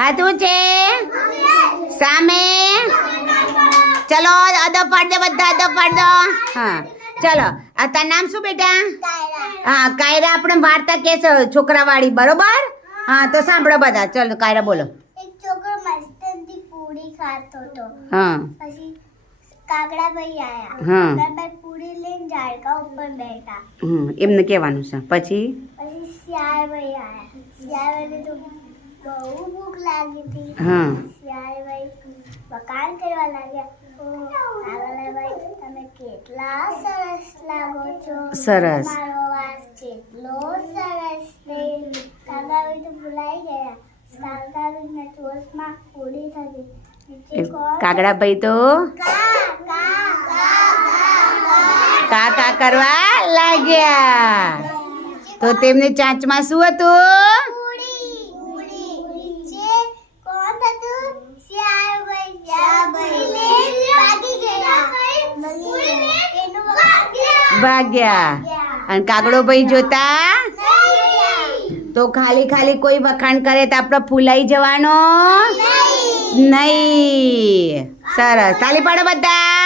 હાથું છે સામે. ચલો અદબ પાડ દે બધા, અદબ પાડ દો. હા ચલો. આ તારું નામ શું બેટા? હા કાયરા આપણે વાર્તા કે છે છોકરાવાળી, બરોબર? હા તો સાંભળો બધા. ચલો કાયરા બોલો. એક છોકરો મસ્તથી પૂરી ખાતો હતો. હા પછી કાગડાભાઈ આયા. હા. કાગડાભાઈ પૂરી લઈને ઝાડકા ઉપર બેઠા. એમને કહેવાનું છે. પછી પછી શિયાળભાઈ આયા. શિયાળભાઈને તો બહુ ભૂખ લાગી હતી. હા શિયાળભાઈ વખાણ કરવા લાગ્યા. "ઓહ, કાગડાભાઈ તમે કેટલા સરસ લાગો છો. સરસ. મારો વાસ કેટલો સરસ છે." કાગડાભાઈ તો ભૂલાઈ ગયા. કાગડાભાઈના ચોસમાં પૂરી થતી. નીચે કોણ? કાગડાભાઈ તો કાકા કરવા લાગ્યા. તો તેમની ચાંચમાં શું હતું? નીચે કોણ હતું? શિયાળભાઈ ભાગી ગયા. એનું ભાગ્યા. અને કાગડો ભાઈ જોતા તો ખાલી ખાલી કોઈ વખાણ કરે તો આપણે ફૂલાઈ જવાનો નહીં. સરસ. તાલી પાડો બધા.